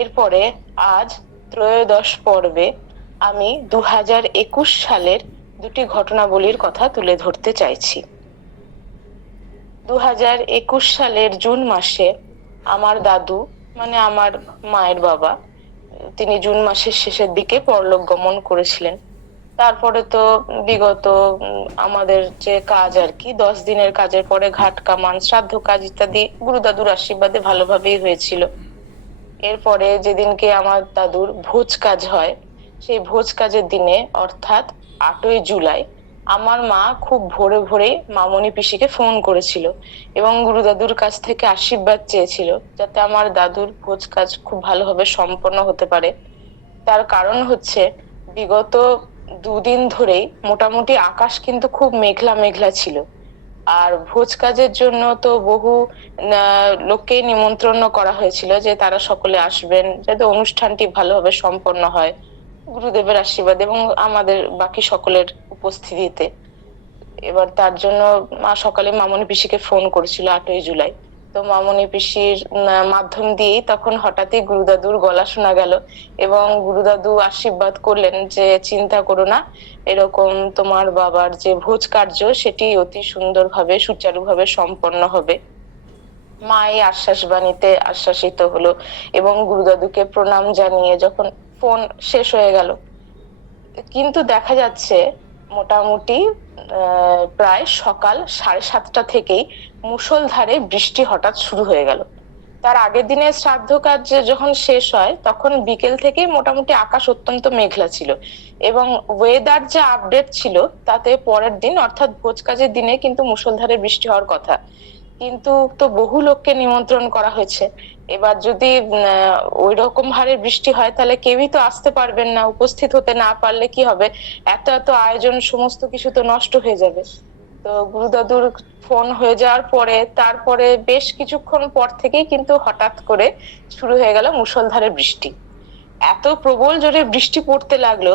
এরপরে আজ ত্রয়োদশ পর্বে আমি 2021 সালের দুটি ঘটনাবলীর কথা তুলে ধরতে চাইছি। 2021 সালের জুন মাসে আমার দাদু, মানে আমার মায়ের বাবা, তিনি জুন মাসের শেষের দিকে পরলোক গমন করেছিলেন। তারপরে তো বিগত আমাদের যে কাজ আর কি 10 দিনের কাজের পরে ঘাট কামান, শ্রাদ্ধ কাজ ইত্যাদি গুরু দাদুর আশীর্বাদে ভালোভাবেই হয়েছিল। এরপরে যেদিনকে আমার দাদুর ভোজ কাজ হয়, সেই ভোজ কাজের দিনে অর্থাৎ 8ই জুলাই আমার মা খুব ভোরে ভোরে মামনি পিসিকে ফোন করেছিল এবং গুরু দাদুর কাছ থেকে আশীর্বাদ চেয়েছিল যাতে আমার দাদুর ভোজ কাজ খুব ভালোভাবে সম্পন্ন হতে পারে। তার কারণ হচ্ছে বিগত 2 দিন ধরেই মোটামুটি আকাশ কিন্তু খুব মেঘলা মেঘলা ছিল, আর ভোজ কাজের জন্য তো বহু লোককে নিমন্ত্রণ করা হয়েছিল যে তারা সকলে আসবেন যাতে অনুষ্ঠানটি ভালোভাবে সম্পন্ন হয় গুরুদেবের আশীর্বাদ এবং আমাদের বাকি সকলের উপস্থিতিতে। এবার তার জন্য মা সকালে মামনি পিসিকে ফোন করেছিল 8ই জুলাই। তো মামনি পিসির মাধ্যম দিয়েই তখন হঠাৎই গুরুদাদুর গলা শোনা গেল এবং গুরুদাদু আশীর্বাদ করলেন যে চিন্তা করো না, এরকম তোমার বাবার যে ভোজ কার্য সেটি অতি সুন্দরভাবে সুচারুভাবে সম্পন্ন হবে। মা এই আশ্বাস বাণীতে আশ্বাসিত হলো এবং গুরুদাদুকে প্রণাম জানিয়ে যখন ফোন শেষ হয়ে গেল, কিন্তু দেখা যাচ্ছে মোটামুটি প্রায় সকাল 7:30টা থেকেই মুষলধারে বৃষ্টি হঠাৎ শুরু হয়ে গেল। তার আগের দিনে শ্রাদ্ধ কাজ যখন শেষ হয় তখন বিকেল থেকে মোটামুটি আকাশ অত্যন্ত মেঘলা ছিল এবং ওয়েদার যে আপডেট ছিল তাতে পরের দিন অর্থাৎ ভোজ কাজের দিনে কিন্তু মুষলধারে বৃষ্টি হওয়ার কথা, কিন্তু তো বহু লোককে নিমন্ত্রণ করা হয়েছে। এবার যদি ওই রকম হারে বৃষ্টি হয় তাহলে কেউই তো আসতে পারবেন না, উপস্থিত হতে না পারলে কি হবে, এত এত আয়োজন সমস্ত কিছু তো নষ্ট হয়ে যাবে। তো গুরুদাদুর ফোন হয়ে যাওয়ার পরে তারপরে বেশ কিছুক্ষণ পর থেকেই কিন্তু হঠাৎ করে শুরু হয়ে গেল মুষলধারে বৃষ্টি। এত প্রবল জোরে বৃষ্টি পড়তে লাগলো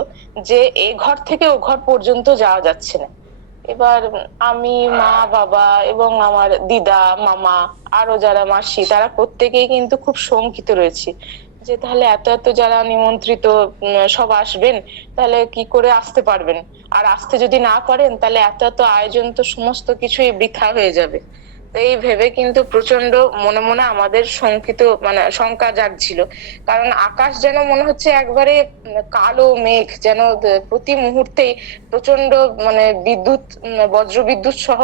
যে এ ঘর থেকে ও ঘর পর্যন্ত যাওয়া যাচ্ছে না। এবার আমি, মা, বাবা এবং আমার দিদা, মামা, আরো যারা মাসি, তারা প্রত্যেকেই কিন্তু খুব শঙ্কিত রয়েছে যে তাহলে এত এত যারা নিমন্ত্রিত সব আসবেন, তাহলে কি করে আসতে পারবেন, আর আসতে যদি না পারেন তাহলে এত এত আয়োজন তো সমস্ত কিছুই বৃথা হয়ে যাবে। তো এই ভেবে কিন্তু প্রচন্ড মনে মনে আমাদের শঙ্কিত মানে শঙ্কা জাগছিল, কারণ আকাশ যেন মনে হচ্ছে একবারে কালো মেঘ, যেন প্রতি মুহূর্তেই প্রচন্ড মানে বিদ্যুৎ, বজ্র বিদ্যুৎ সহ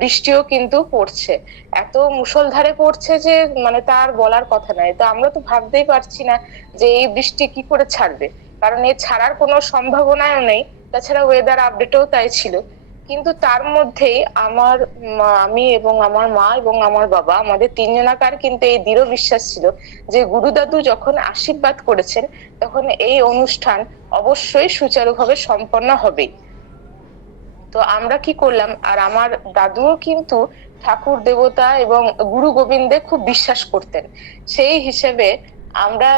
বৃষ্টিও কিন্তু পড়ছে, এত মুষলধারে পড়ছে যে মানে তার বলার কথা নাই। তো আমরা তো ভাবতেই পারছি না যে এই বৃষ্টি কি করে ছাড়বে, কারণ এ ছাড়ার কোনো সম্ভাবনাও নেই। তাছাড়া ওয়েদার আপডেটও তাই ছিল। কিন্তু তার মধ্যেই আমি এবং আমার মা এবং আমার বাবা, আমাদের তিনজনাকার কিন্তু এই দৃঢ় বিশ্বাস ছিল যে গুরুদাদু যখন আশীর্বাদ করেছেন তখন এই অনুষ্ঠান অবশ্যই সুচারুভাবে সম্পন্ন হবেই। তো আমরা কি করলাম, আর আমার দাদুও কিন্তু ঠাকুর দেবতা এবং গুরু গোবিন্দে খুব বিশ্বাস করতেন, সেই হিসেবে আমরা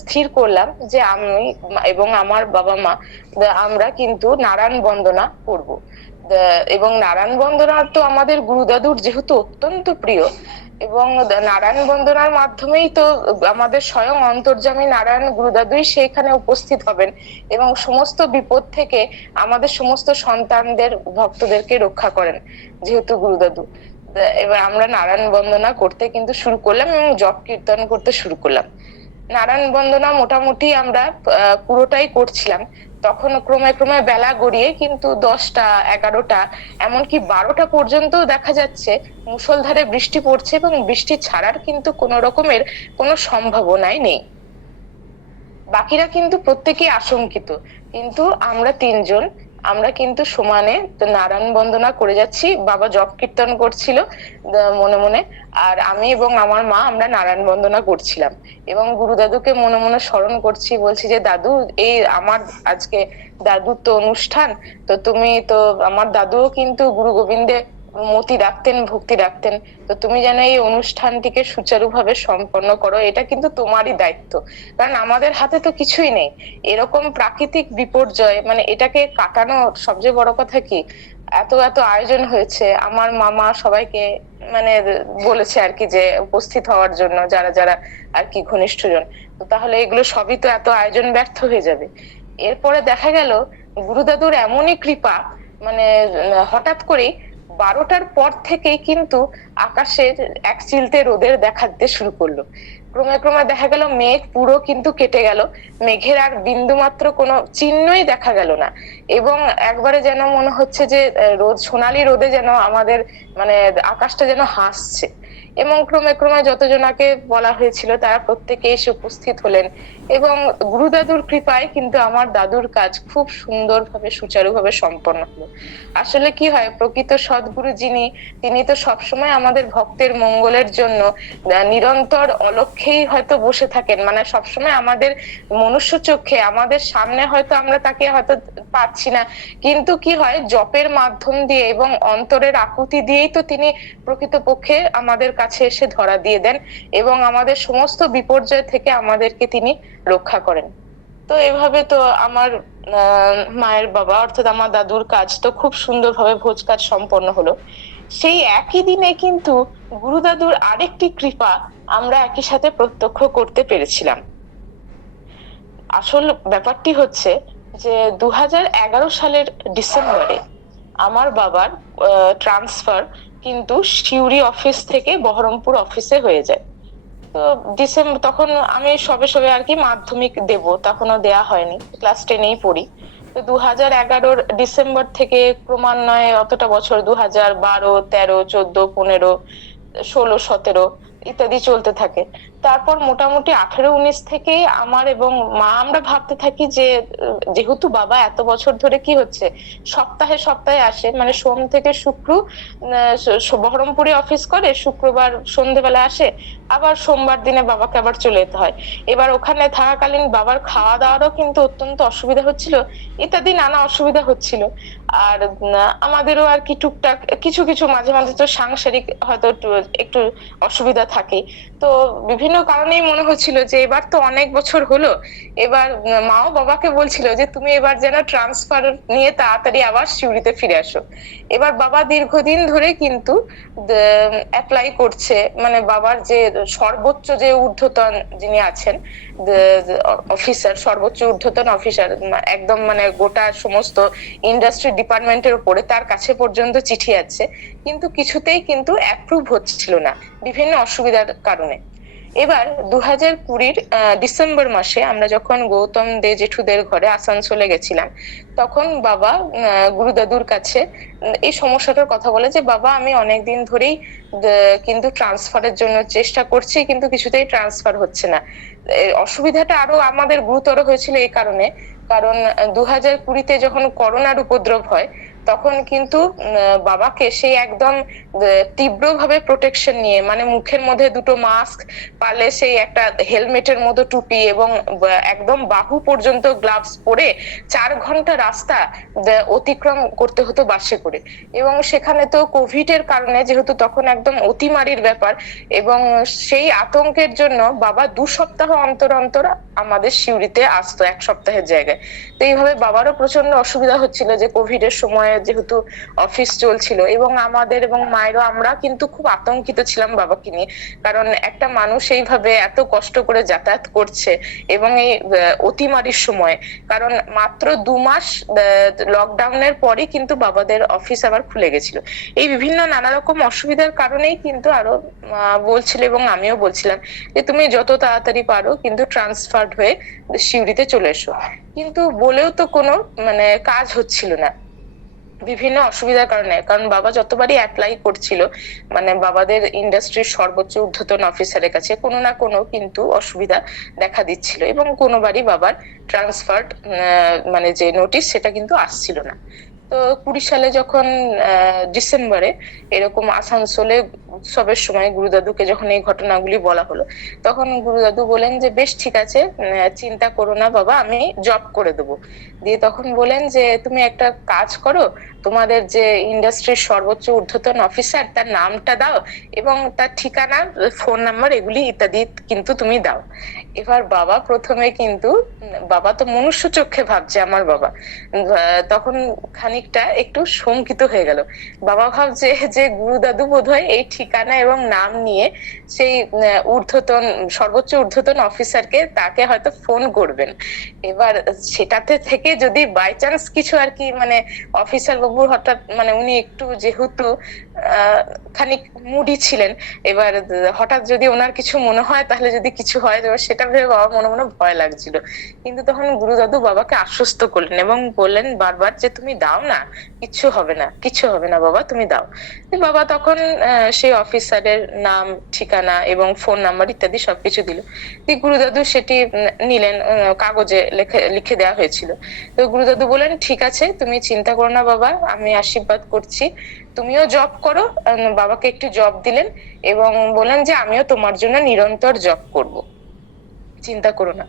স্থির করলাম যে আমি এবং আমার বাবা মা আমরা কিন্তু নারায়ণ বন্দনা করব। এবং নারায়ণ বন্দনা তো আমাদের গুরু দাদুর যেহেতু অত্যন্ত প্রিয়, এবং নারায়ণ বন্দনার মাধ্যমেই তো আমাদের স্বয়ং অন্তর্যামী নারায়ণ গুরুদাদুই সেখানে উপস্থিত হবেন এবং সমস্ত বিপদ থেকে আমাদের সমস্ত সন্তানদের ভক্তদেরকে রক্ষা করেন যেহেতু গুরুদাদু। এবার আমরা নারায়ণ বন্দনা করতে কিন্তু শুরু করলাম এবং জপ কীর্তন করতে শুরু করলাম। নারায়ণ বন্দনা মোটামুটি আমরা পুরোটাই করছিলাম। তখন ক্রমে ক্রমে বেলা গড়িয়ে কিন্তু 10টা, 11টা, এমনকি 12টা পর্যন্ত দেখা যাচ্ছে মুষলধারে বৃষ্টি পড়ছে এবং বৃষ্টি ছাড়ার কিন্তু কোনো রকমের কোনো সম্ভাবনাই নেই। বাকিরা কিন্তু প্রত্যেকেই আশঙ্কিত, কিন্তু আমরা তিনজন আমরা কিন্তু সমানে নারায়ণ বন্দনা করে যাচ্ছি। বাবা জপ কীর্তন করছিল মনে মনে, আর আমি এবং আমার মা আমরা নারায়ণ বন্দনা করছিলাম এবং গুরুদাদুকে মনে মনে স্মরণ করছি, বলছি যে দাদু এই আমার আজকে দাদুর তো অনুষ্ঠান, তো তুমি তো, আমার দাদুও কিন্তু গুরু গোবিন্দে মতি রাখতেন, ভক্তি রাখতেন, তো তুমি যেন এই অনুষ্ঠানটিকে সুচারুভাবে সম্পন্ন করো, এটা কিন্তু তোমারই দায়িত্ব, কারণ আমাদের হাতে তো কিছুই নেই। এরকম প্রাকৃতিক বিপর্যয় মানে এটাকে কাটানো সবচেয়ে বড় কথা কি, এত এত আয়োজন হয়েছে, আমার মামা সবাইকে মানে বলেছে আর কি যে উপস্থিত হওয়ার জন্য, যারা যারা আর কি ঘনিষ্ঠজন। তো তাহলে এগুলো সবই তো, এত আয়োজন ব্যর্থ হয়ে যাবে। এরপরে দেখা গেল গুরুদাদুর এমনই কৃপা, মানে হঠাৎ করেই 12টার পর থেকেই কিন্তু আকাশের এক চিলতে রোদের দেখা দিতে শুরু করলো। ক্রমে ক্রমে দেখা গেল মেঘ পুরো কিন্তু কেটে গেল, মেঘের আর বিন্দু মাত্র কোনো চিহ্নই দেখা গেল না। এবং একবারে যেন মনে হচ্ছে যে রোদ, সোনালী রোদে যেন আমাদের মানে আকাশটা যেন হাসছে। এবং ক্রমে ক্রমে যতজনাকে বলা হয়েছিল তারা প্রত্যেকে এসে উপস্থিত হলেন, এবং গুরুদাদুর কৃপায় কিন্তু আমার দাদুর কাজ খুব সুন্দরভাবে সুচারুভাবে সম্পন্ন হলো। আসলে কি হয়, প্রকৃত সদ্গুরু যিনি, তিনি তো সবসময় আমাদের ভক্তের মঙ্গলের জন্য নিরন্তর অলক্ষ্যেই হয়তো বসে থাকেন, মানে সবসময় আমাদের মনুষ্য চোখে আমাদের সামনে হয়তো আমরা তাকে হয়তো পাচ্ছি না, কিন্তু কি হয় জপের মাধ্যম দিয়ে এবং অন্তরের আকুতি দিয়েই তো তিনি প্রকৃতপক্ষে আমাদের কাছে এসে ধরা দিয়ে দেন, এবং আমাদের সমস্ত বিপর্যয় থেকে আমাদেরকে তিনি রক্ষা করেন। তো এভাবে তো আমার মায়ের বাবা অর্থাৎ আমার দাদুর কাজ তো খুব সুন্দরভাবে ভোজ কাজ সম্পন্ন হলো। সেই একই দিনে কিন্তু গুরুদাদুর আরেকটি কৃপা আমরা একই সাথে প্রত্যক্ষ করতে পেরেছিলাম। আসল ব্যাপারটি হচ্ছে যে 2011 সালের ডিসেম্বরে আমার বাবার ট্রান্সফার কিন্তু সিউড়ি অফিস থেকে বহরমপুর অফিসে হয়ে যায়। তো ডিসেম্বর, তখন আমি সবে সবে আর কি মাধ্যমিক দেব, তখনও দেয়া হয়নি, ক্লাস 10এই পড়ি। তো 2011 ডিসেম্বর থেকে ক্রমান্বয়ে অতটা বছর 2012, 13, 14, 15, 16, 17 ইত্যাদি চলতে থাকে। তারপর মোটামুটি 18-19 থেকে আমার এবং মা আমরা ভাবতে থাকি যে যেহেতু বাবা এত বছর ধরে কি হচ্ছে, সপ্তাহে সপ্তাহে আসে, মানে সোম থেকে শুক্র বহরমপুরে অফিস করে, শুক্রবার সন্ধ্যেবেলা আসে, আবার সোমবার দিনে বাবাকে আবার চলে যেতে হয়। এবার ওখানে থাকাকালীন বাবার খাওয়া দাওয়ারও কিন্তু অত্যন্ত অসুবিধা হচ্ছিল, ইত্যাদি নানা অসুবিধা হচ্ছিল। আর আমাদেরও আর কি টুকটাক কিছু কিছু মাঝে মাঝে তো সাংসারিক হয়তো একটু অসুবিধা থাকে। তো বিভিন্ন কারণেই মনে হচ্ছিল যে এবার তো অনেক বছর হলো, এবার মাও বাবাকে বলছিল যে তুমি এবার যেন ট্রান্সফার নিয়ে তাড়াতাড়ি আবার সিউড়িতে ফিরে আসো। এবার বাবা দীর্ঘদিন ধরে কিন্তু অ্যাপ্লাই করছে, মানে বাবার যে সর্বোচ্চ যে ঊর্ধ্বতন যিনি আছেন অফিসার, সর্বোচ্চ ঊর্ধ্বতন অফিসার, একদম মানে গোটা সমস্ত ইন্ডাস্ট্রি ডিপার্টমেন্টের উপরে, তার কাছে পর্যন্ত চিঠি আছে, কিন্তু কিছুতেই কিন্তু অ্যাপ্রুভ হচ্ছিল না বিভিন্ন অসুবিধার কারণে। এবার 2020 ডিসেম্বর মাসে আমরা যখন গৌতম দে জেঠুদের ঘরে আসানসোলে গেছিলাম, তখন বাবা গুরুদাদুর কাছে এই সমস্যাটার কথা বলে যে বাবা আমি অনেকদিন ধরেই কিন্তু ট্রান্সফারের জন্য চেষ্টা করছি, কিন্তু কিছুতেই ট্রান্সফার হচ্ছে না। অসুবিধাটা আরো আমাদের গুরুতর হয়েছিল এই কারণে, কারণ 2020-তে যখন করোনার উপদ্রব হয়, তখন কিন্তু বাবাকে সেই একদম তীব্রভাবে প্রোটেকশন নিয়ে, মানে মুখের মধ্যে দুটো মাস্ক, পারলে সেই একটা হেলমেটের মতো টুপি, এবং একদম বাহু পর্যন্ত গ্লাভস পরে 4 ঘন্টা রাস্তা অতিক্রম করতে হতো বাসে করে। এবং সেখানে তো কোভিড এর কারণে যেহেতু তখন একদম অতিমারির ব্যাপার, এবং সেই আতঙ্কের জন্য বাবা 2 সপ্তাহ অন্তর অন্তর আমাদের সিউড়িতে আসতো, 1 সপ্তাহের জায়গায়। তো এইভাবে বাবারও প্রচন্ড অসুবিধা হচ্ছিল যে কোভিড এর সময় যেহেতু অফিস চলছিল, এবং আমাদের এবং মায়েরও, আমরা কিন্তু খুব আতঙ্কিত ছিলাম বাবাকে নিয়ে, কারণ একটা মানুষ এইভাবে এত কষ্ট করে যাতায়াত করছে, এবং এই অতিমারির সময়, কারণ মাত্র 2 মাস লকডাউনের পরে কিন্তু বাবাদের অফিস আবার খুলে গেছিল। এই বিভিন্ন নানা রকম অসুবিধার কারণেই কিন্তু আরো বলছিল, এবং আমিও বলছিলাম যে তুমি যত তাড়াতাড়ি পারো কিন্তু ট্রান্সফার্ড হয়ে সিউড়িতে চলে এসো, কিন্তু বলেও তো কোনো মানে কাজ হচ্ছিল না বিভিন্ন অসুবিধার কারণে। কারণ বাবা যতবারই অ্যাপ্লাই করছিল, মানে বাবাদের ইন্ডাস্ট্রির সর্বোচ্চ ঊর্ধ্বতন অফিসারের কাছে কোনো না কোনো কিন্তু অসুবিধা দেখা দিচ্ছিল, এবং কোনোবারই বাবার ট্রান্সফার মানে যে নোটিশ সেটা কিন্তু আসছিল না। তো 20 সালে যখন ডিসেম্বরে এরকম আসানসোলে উৎসবের সময় গুরুদাদুকে যখন এই ঘটনাগুলি বলা হলো, তখন গুরুদাদু বলেন যে বেশ ঠিক আছে, চিন্তা করো না বাবা, আমি জব করে দেবো। দিয়ে তখন বলেন যে তুমি একটা কাজ করো, তোমাদের যে ইন্ডাস্ট্রির সর্বোচ্চ ঊর্ধ্বতন অফিসার তার নামটা দাও, এবং তার ঠিকানা, ফোন নাম্বার, এগুলি ইত্যাদি কিন্তু তুমি দাও। এবার বাবা প্রথমে কিন্তু, বাবা তো মনুষ্য চোখে ভাবছে আমার বাবা, তখন খানিকটা একটু শঙ্কিত হয়ে গেল। বাবা ভাবছে যে গুরু দাদু বোধহয় এই ঠিকানা এবং নাম নিয়ে সেই ঊর্ধ্বতন, সর্বোচ্চ ঊর্ধ্বতন অফিসারকে, তাকে হয়তো ফোন করবেন। এবার সেটাতে থেকে যদি বাই চান্স কিছু আর কি, মানে অফিসার বাবুর হঠাৎ, মানে উনি একটু যেহেতু খানিক মুডি ছিলেন, এবার হঠাৎ যদি ওনার কিছু মনে হয়, তাহলে যদি কিছু হয়, এবার সেটা ভেবে বাবা মনে মনে ভয় লাগছিল। কিন্তু তখন গুরু দাদু বাবাকে আশ্বস্ত করলেন এবং বললেন বারবার যে তুমি দাও না, কিচ্ছু হবে না, কিচ্ছু হবে না বাবা, তুমি দাও। বাবা তখন সেই অফিসারের নাম, ঠিকানা এবং ফোন নাম্বার ইত্যাদি সবকিছু দিল। গুরু দাদু সেটি নিলেন, কাগজে লিখে লিখে দেওয়া হয়েছিল। তো গুরু দাদু বললেন ঠিক আছে, তুমি চিন্তা করো না বাবা, আমি আশীর্বাদ করছি, তুমিও জব করো। বাবাকে একটু জব দিলেন এবং বললেন যে আমিও তোমার জন্য নিরন্তর জব করব, চিন্তা করো না।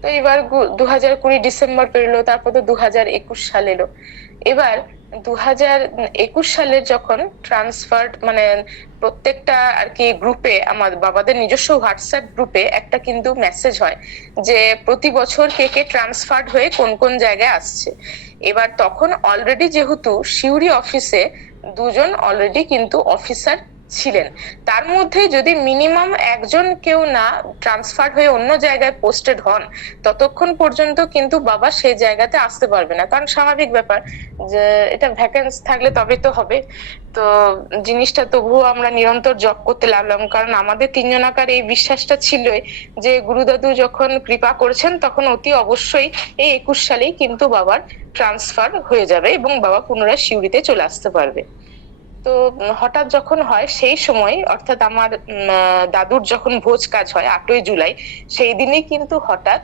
তো এবার 2020 ডিসেম্বর পেরোলো, তারপর তো 2021 সাল এলো। এবার 2021 সালের যখন ট্রান্সফার, মানে প্রত্যেকটা আর কি গ্রুপে, আমার বাবাদের নিজস্ব হোয়াটসঅ্যাপ গ্রুপে একটা কিন্তু মেসেজ হয় যে প্রতি বছর কে কে ট্রান্সফার্ড হয়ে কোন কোন জায়গায় আসছে। এবার তখন অলরেডি যেহেতু সিউড়ি অফিসে দুজন অলরেডি কিন্তু অফিসার ছিলেন, তার মধ্যে যদি মিনিমাম একজন কেউ না ট্রান্সফার হয়ে অন্য জায়গায় পোস্টেড হন, ততক্ষণ পর্যন্ত কিন্তু বাবা সেই জায়গাতে আসতে পারবে না। কারণ স্বাভাবিক ব্যাপার যে এটা ভ্যাকেন্সি থাকলে তবে তো হবে। তো জিনিসটা তবুও আমরা নিরন্তর জব করতে লাগলাম, কারণ আমাদের তিনজনাকার এই বিশ্বাসটা ছিল যে গুরুদাদু যখন কৃপা করেছেন, তখন অতি অবশ্যই এই 21 সালেই কিন্তু বাবার ট্রান্সফার হয়ে যাবে এবং বাবা পুনরায় সিউড়িতে চলে আসতে পারবে। তো হঠাৎ যখন হয় সেই সময়, অর্থাৎ আমার দাদুর যখন ভোজ কাজ হয় 8ই জুলাই, সেই দিনই কিন্তু হঠাৎ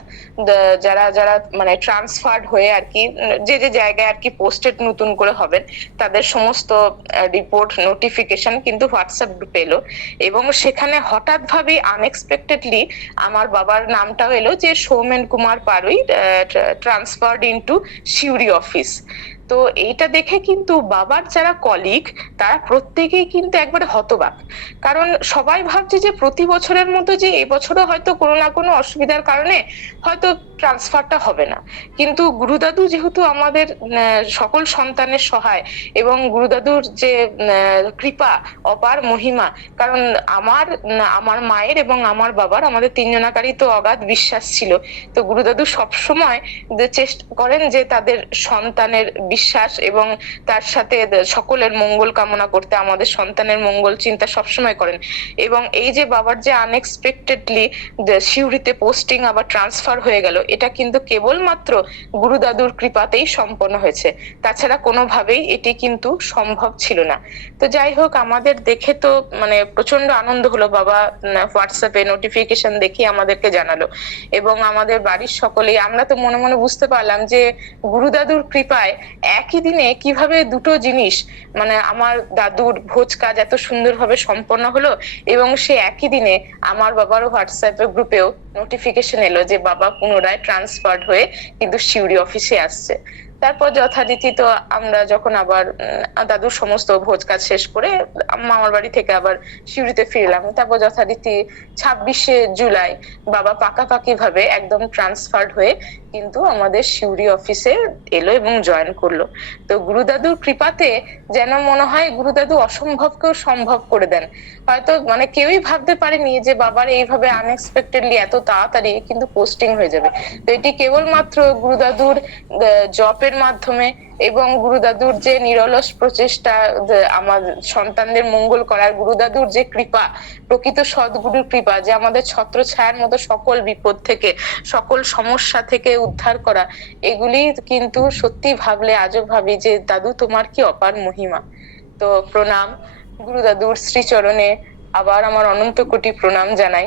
যারা যারা মানে ট্রান্সফার্ড হয়ে আর কি যে যে জায়গায় আর কি পোস্টেড নতুন করে হবেন, তাদের সমস্ত রিপোর্ট নোটিফিকেশন কিন্তু হোয়াটসঅ্যাপ গ্রুপে এলো। এবং সেখানে হঠাৎ ভাবে আনএক্সপেক্টেডলি আমার বাবার নামটাও এলো যে Soumen Kumar Parui transferred into Suri office. তো এইটা দেখে কিন্তু বাবার যারা কলিগ, তারা প্রত্যেকেই কিন্তু একবারে হতবাক। কারণ সবাই ভাবছে যে প্রতি বছরের মতো যে এবছরও হয়তো কোনো না কোনো অসুবিধার কারণে হয়তো ট্রান্সফারটা হবে না। কিন্তু গুরুদাদু যেহেতু আমাদের সকল সন্তানের সহায়, এবং গুরুদাদুর যে কৃপা, অপার মহিমা, কারণ আমার আমার মায়ের এবং আমার বাবার, আমাদের তিনজনাকারই তো অগাধ বিশ্বাস ছিল। তো গুরুদাদু সবসময় চেষ্টা করেন যে তাদের সন্তানের বিশ্বাস এবং তার সাথে সকলের মঙ্গল কামনা করতে, আমাদের সন্তানের মঙ্গল চিন্তা সবসময় করেন। এবং এই যে বাবার যে আনএক্সপেক্টেডলি সিউড়িতে পোস্টিং আবার ট্রান্সফার হয়ে গেল, এটা কিন্তু কেবলমাত্র গুরুদাদুর কৃপাতেই সম্পন্ন হয়েছে, তাছাড়া কোনোভাবেই এটি কিন্তু সম্ভব ছিল না। তো যাই হোক, আমাদের দেখে তো মানে প্রচন্ড আনন্দ হলো। বাবা হোয়াটসঅ্যাপে নোটিফিকেশন দেখে আমাদেরকে জানালো এবং আমাদের বাড়ির সকলেই, আমরা তো মনে মনে বুঝতে পারলাম যে গুরুদাদুর কৃপায় একই দিনে কিভাবে দুটো জিনিস, মানে আমার দাদুর ভোজ কাজ এত সুন্দরভাবে সম্পন্ন হলো, এবং সে একই দিনে আমার বাবারও হোয়াটসঅ্যাপ গ্রুপেও নোটিফিকেশন এলো যে বাবা পুনরায় ট্রান্সফার্ড হয়ে কিন্তু সিউড়ি অফিসে আসছে। তারপর যথারীতি তো আমরা যখন আবার দাদুর সমস্ত ভোজ কাজ শেষ করে মামার বাড়ি থেকে আবার সিউড়িতে ফিরলাম, তারপর যথারীতি 26শে জুলাই বাবা পাকাপাকি ভাবে একদম ট্রান্সফার্ড হয়ে কিন্তু আমাদের সিউড়ি অফিসে এলো এবং জয়েন করলো। তো গুরুদাদুর কৃপাতে যেন মনে হয় গুরুদাদু অসম্ভবকেও সম্ভব করে দেন। হয়তো মানে কেউই ভাবতে পারেনি যে বাবার এইভাবে আনএক্সপেক্টেডলি এত তাড়াতাড়ি কিন্তু পোস্টিং হয়ে যাবে। তো এটি কেবলমাত্র গুরুদাদুর জবের মাধ্যমে এবং গুরুদাদুর যে নিরলস প্রচেষ্টা আমার সন্তানদের মঙ্গল করার, গুরুদাদুর যে কৃপা, প্রকৃত সদ্গুরুর কৃপা, যে আমাদের ছত্র ছায়ার মতো সকল বিপদ থেকে, সকল সমস্যা থেকে উদ্ধার করা, এগুলি কিন্তু সত্যি ভাবলে আজও ভাবি যে দাদু তোমার কি অপার মহিমা। তো প্রণাম গুরুদাদুর শ্রীচরণে, আবার আমার অনন্ত কোটি প্রণাম জানাই।